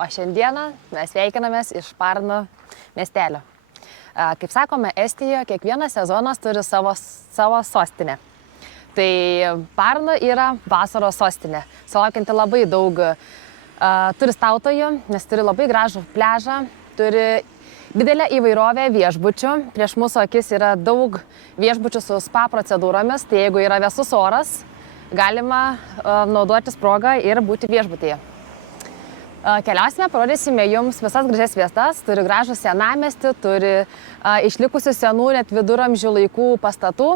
O šiandieną mes sveikinamės iš Parno miestelio. Kaip sakome, Estijoje kiekvienas sezonas turi savo sostinę. Tai Parno yra vasaros sostinė, sulaukianti labai daug turistautojų, nes turi labai gražų pliažą, turi didelę įvairovę viešbučių. Prieš mūsų akis yra daug viešbučių su spa procedūromis, tai jeigu yra vėsus oras, galima naudotis progą ir būti viešbutyje. Keliausime, parodysime jums visas gražias vietas, turi gražų senamiestį, turi išlikusių senų net viduramžių laikų pastatų.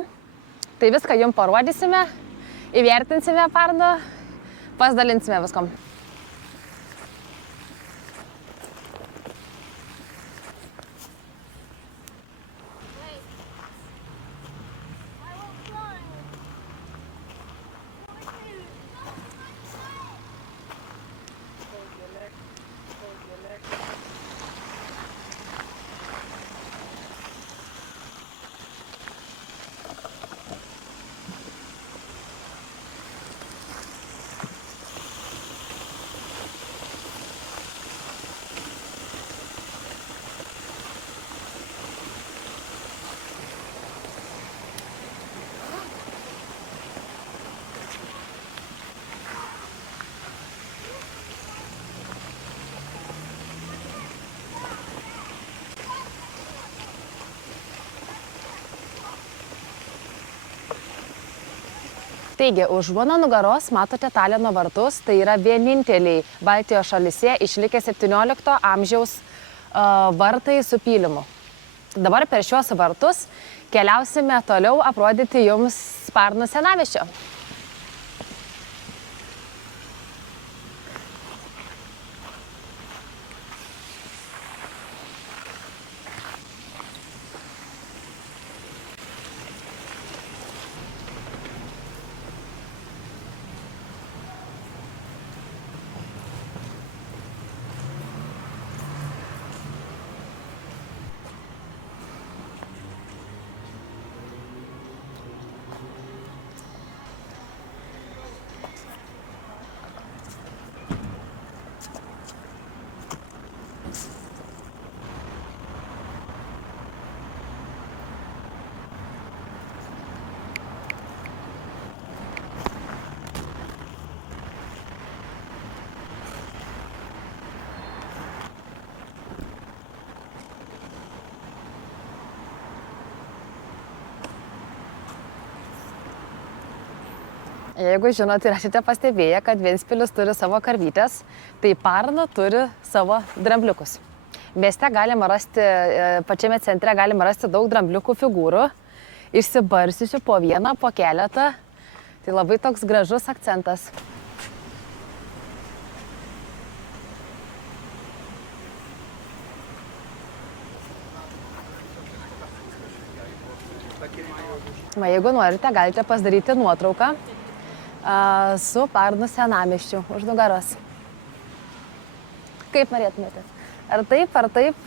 Tai viską jums parodysime, įvertinsime Parno, pasidalinsime viskom. Taigi, už mano nugaros matote Talino vartus, tai yra vieninteliai Baltijos šalyse išlikę 17 amžiaus vartai su pylimu. Dabar per šiuos vartus keliausime toliau aprodyti jums Parno senamiesčio. Jeigu žinot ir esate pastebėję, kad Ventspilis turi savo karvytes, tai Parno turi savo drambliukus. Mieste galima rasti, pačiame centre galima rasti daug drambliukų figūrų, išsibarsiusių po vieną, po keletą. Tai labai toks gražus akcentas. Jeigu norite, galite pasidaryti nuotrauką su Parno senamiesčiu už nugaros. Kaip norėtumėte? Ar taip, ar taip?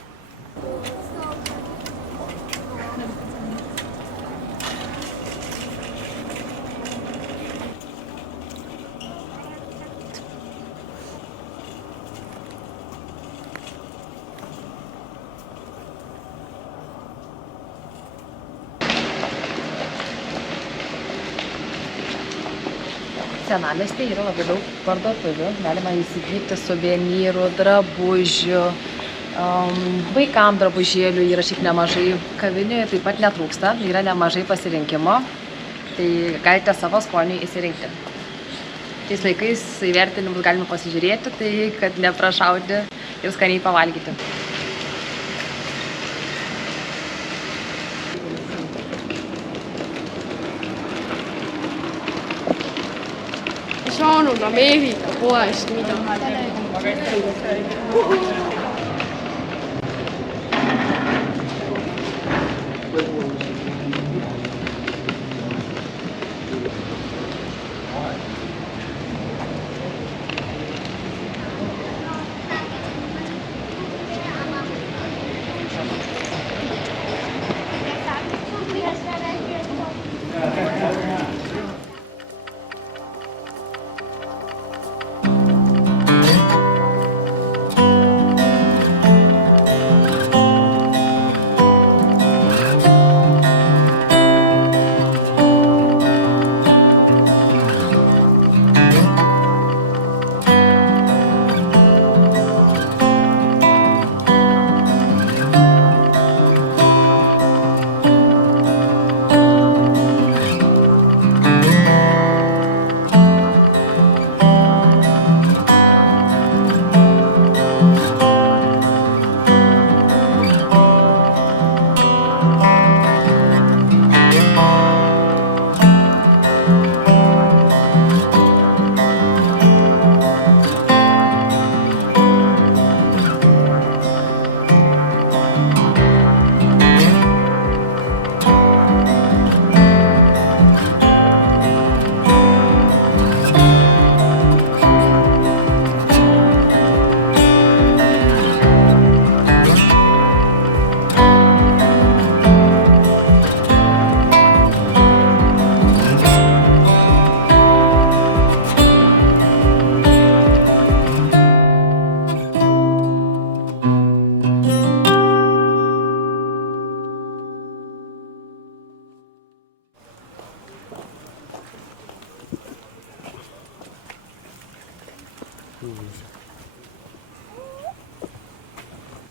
Senamiestyje yra labai daug parduotuvių, galima įsigyti suvenyrų, drabužių, vaikam drabužėlių yra šiaip nemažai, kavinių taip pat netrūksta, yra nemažai pasirinkimo, tai galite savo skoniui įsirinkti. Tais laikais įvertinimus galima pasižiūrėti, tai kad neprašauti ir skaniai pavalgyti. Saanud Ameerika poest midagi.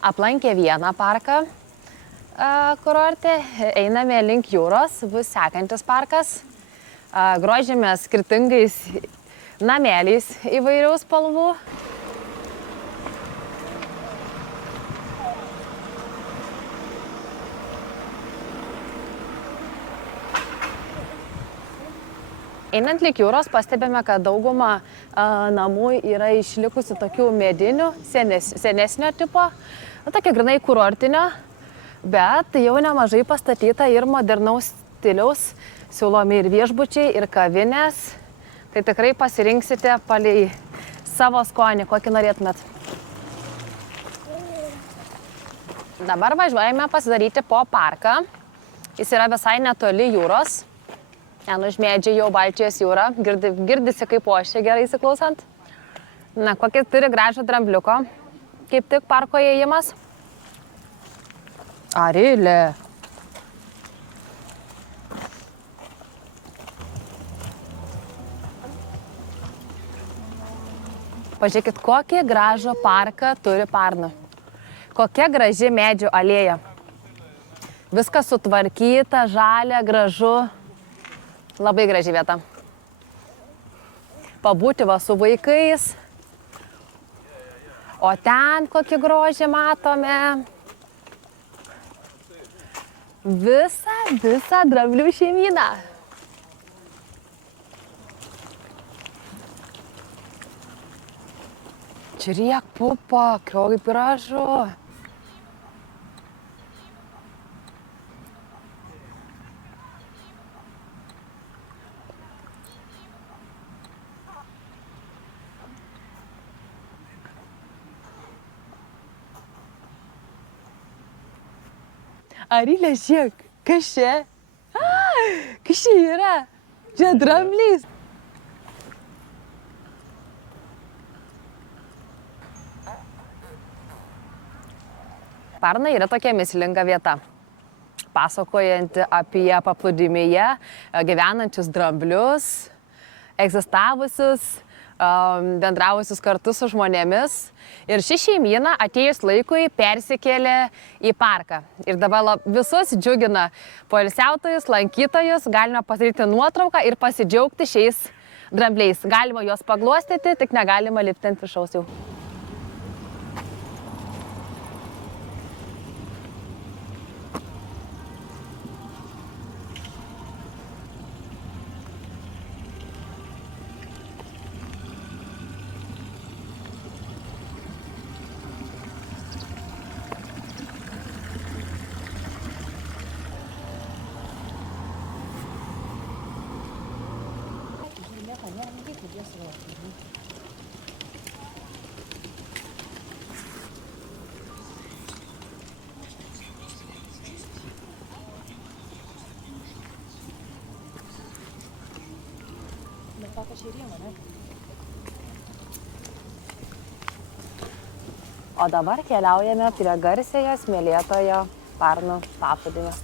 Aplankę vieną parką kurorte, einame link jūros, bus sekantis parkas. Grožimės skirtingais nameliais įvairių spalvų. Einant link jūros pastebėme, kad dauguma namų yra išlikusi tokių medinių, senesnio tipo, tokia grinai kurortinio, bet jau nemažai pastatyta ir modernaus stiliaus, siūlomi ir viešbučiai, ir kavinės. Tai tikrai pasirinksite palei savo skonį, kokį norėtumėt. Dabar važiuojame pasidaryti po parką. Jis yra visai netoli jūros. Ten už medžiai jau Baltijos jūra. Girdisi kaip ošia gerai įsiklausant. Na, kokį turi gražų drambliuko. Kaip tik parko įėjimas. Arilė. Pažiūrėkit, kokį gražų parką turi Parna. Kokia graži medžių alėja. Viskas sutvarkyta, žalia, gražu. Labai graži vieta. Pabūti va su vaikais. O ten kokį grožį matome. Visą dramblių šeimyną. Žiūrėk, pupa, kaip gražu. Arilė, žiūrėk, kas čia? Kas čia yra? Čia dramblys. Parna yra tokia mįslinga vieta, pasakojanti apie paplūdimyje gyvenančius dramblius, egzistavusius, bendravusius kartu su žmonėmis. Ir ši šeimyna atėjus laikui persikėlė į parką. Ir dabar visus džiugina poilsiautojus, lankytojus, galima pasidaryti nuotrauką ir pasidžiaugti šiais drambliais. Galima juos paglostyti, tik negalima lipti ant viršaus jau. O dabar keliaujame prie garsiojo smėlėtojo Parnų paplūdimio.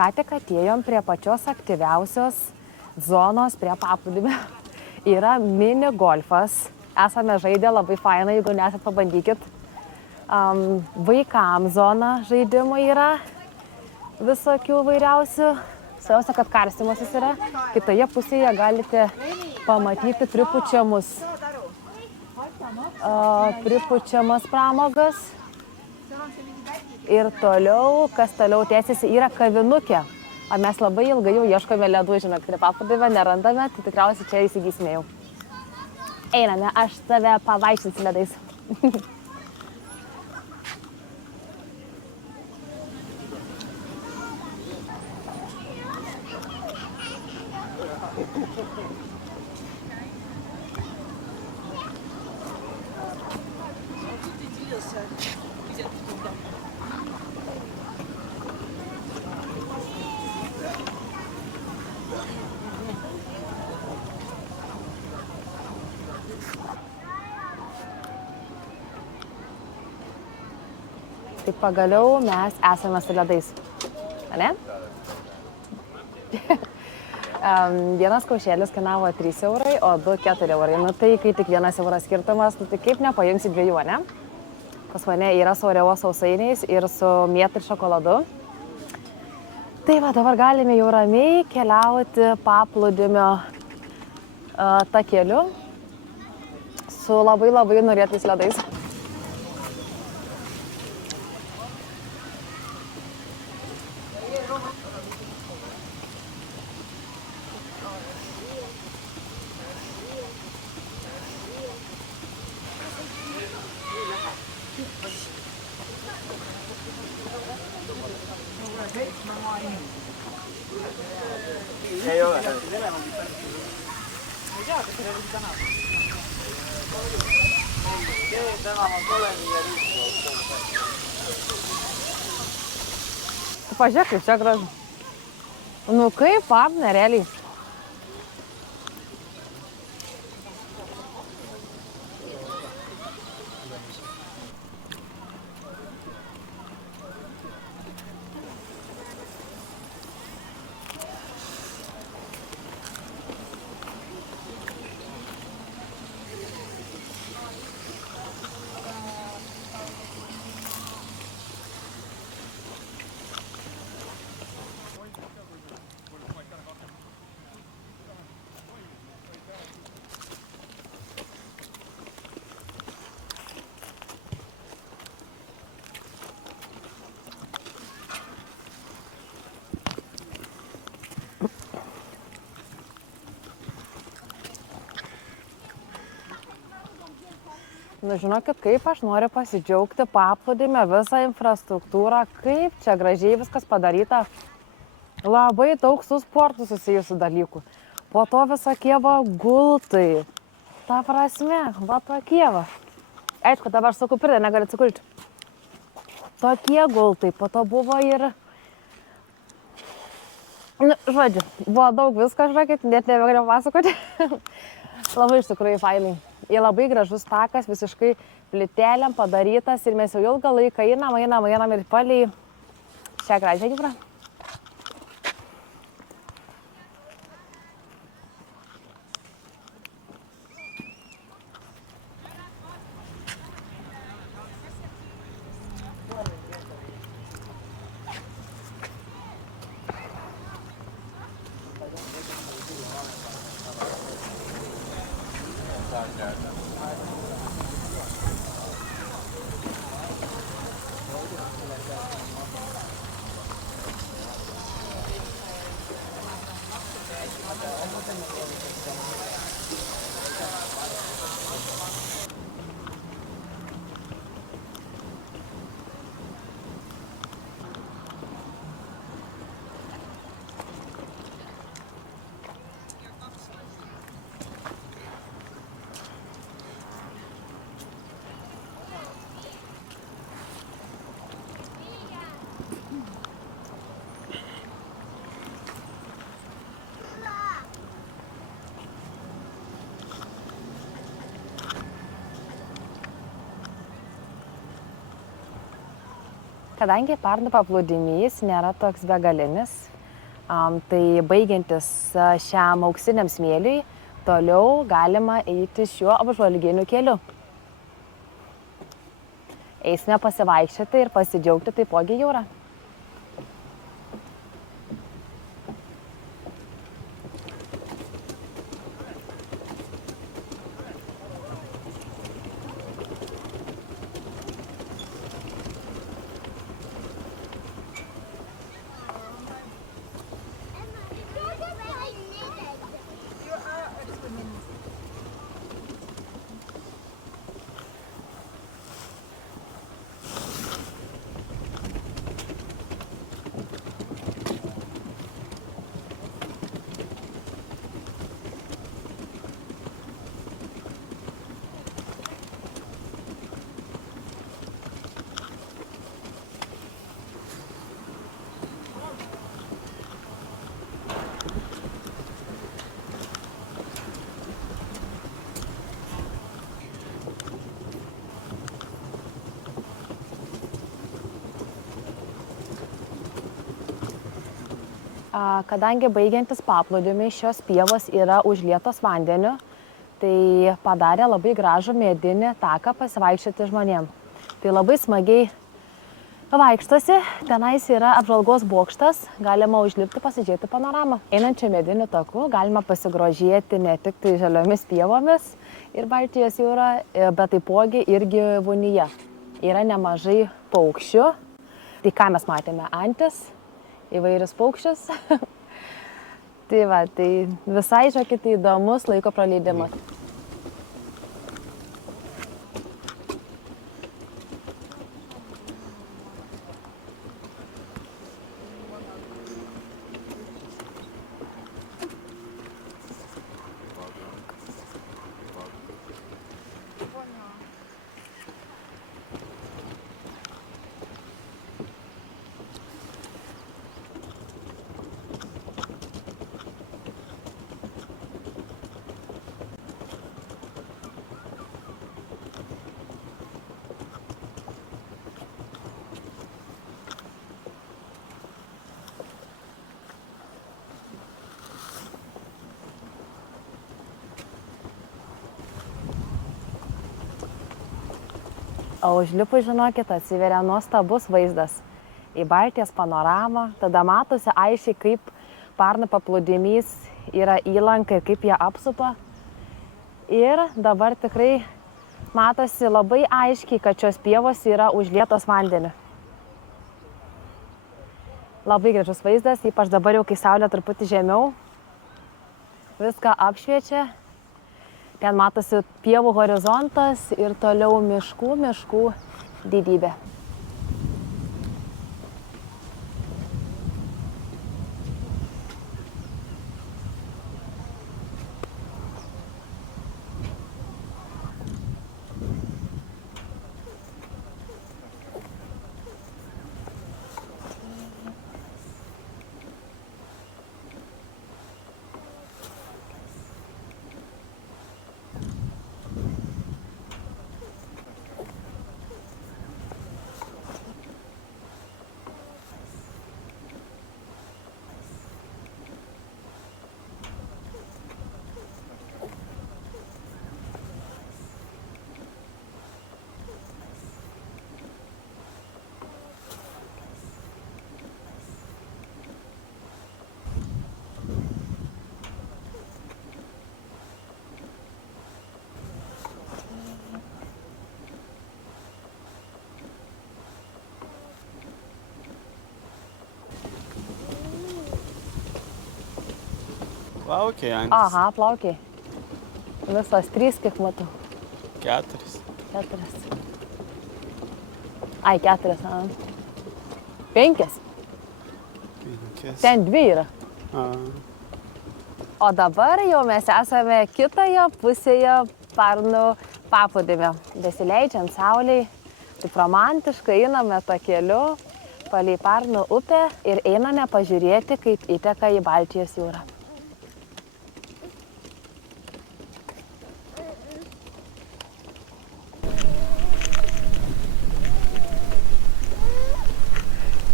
Ką tik atėjom prie pačios aktyviausios zonos prie paplūdimio. Yra mini golfas. Esame žaidę labai fainai, jeigu nesat pabandykit. Vaikams zona žaidimų yra visokių vairiausių. Svarbiausia, kad karstymasis yra. Kitoje pusėje galite pamatyti pripučiamas pramogas. Ir toliau, kas toliau tęsiasi, yra kavinukė. O mes labai ilgai jau ieškome ledų, žinok, prie paplūdimio nerandame, tai tikriausiai čia įsigysime jau. Einame, aš tave pavaišinsiu ledais. Tai pagaliau mes esame su ledais. Ane? Vienas kaušėlis kainavo 3 eurai, o 2 4 eurai. Nu tai kai tik 1 euras skirtumas, nu tai kaip nepajungsi 2, ne? Pas mane yra su Oreo sausainiais ir su mėta ir šokoladu. Tai va, dabar galime jau ramiai keliauti paplūdimio takeliu su labai norėtais ledais. Pažiūrėk, kaip čia gražu. Nu kaip, Agne, realiai. Nu, žinokit, kaip aš noriu pasidžiaugti paplūdimio visą infrastruktūrą, kaip čia gražiai viskas padaryta. Labai daug su sportu susijusių dalykų. Po to visokie va gultai. Ta prasme, va tokie va. Aišku, dabar su kuprinė negali atsikulti. Tokie gultai, po to buvo ir... Nu, žodžiu, buvo daug visko, žinokit, net nebegaliu pasakoti. Labai iš tikrųjų fainai. Jie labai gražus takas, visiškai plytelėm padarytas ir mes jau ilgą laiką einam ir palei šią gražią jūrą. Kadangi Parnų paplūdimys nėra toks begalinis, tai baigiantis šiam auksiniam smėliui, toliau galima eiti šiuo apžvalginiu keliu. Eisime pasivaikščioti ir pasidžiaugti taipogi jūrą. Kadangi baigiantis paplūdimiui šios pievos yra užlietos vandeniu, tai padarė labai gražų medinį taką pasivaikščioti žmonėm. Tai labai smagiai vaikštosi, tenais yra apžvalgos bokštas, galima užlipti pasižiūrėti panoramą. Einančią mediniu taku galima pasigrožėti ne tik tai žaliomis pievomis ir Baltijos jūra, bet taipogi ir gyvūnyje. Yra nemažai paukščių. Tai ką mes matėme? Antis, įvairius paukščius. Tai va, tai visai, žinokit, įdomus laiko praleidimas. O užlipus, žinokit, atsiveria nuostabus vaizdas į Baltijos panoramą. Tada matosi aiškiai, kaip Parnų paplūdimys yra įlanka ir kaip ją apsupa. Ir dabar tikrai matosi labai aiškiai, kad šios pievos yra užlietos vandeniu. Labai gražus vaizdas, ypač dabar jau, kai saulė truputį žemiau, viską apšviečia. Ten matosi pievų horizontas ir toliau miškų didybė. Plaukiai, Antis. Aha, plaukiai. Visos 3, kiek matau. 4. 4. Ai, 4. 5. 5. Ten 2 yra. O dabar jau mes esame kitoje pusėje Parnų paplūdimio. Besileidžiant saulei, taip romantiškai einame takeliu palei Parnų upę ir einame pažiūrėti, kaip įteka į Baltijos jūrą.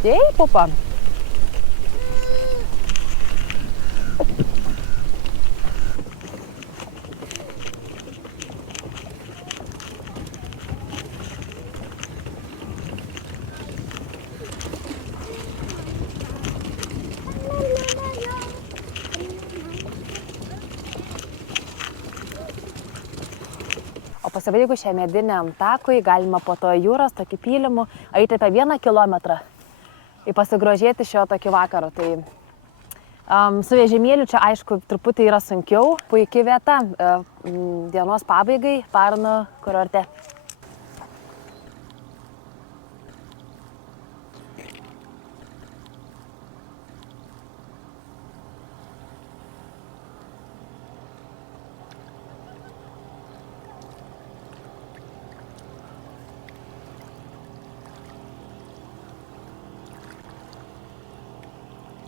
Ei, pupa. O pasibaigus šią mediniam takui galima po to jūros, tokį pylimų, eiti apie 1 kilometrą. Ir pasigrožėti šio tokį vakarą. Tai su vežimėliu čia, aišku, truputį yra sunkiau. Puikiai vieta dienos pabaigai Parnų kurorte.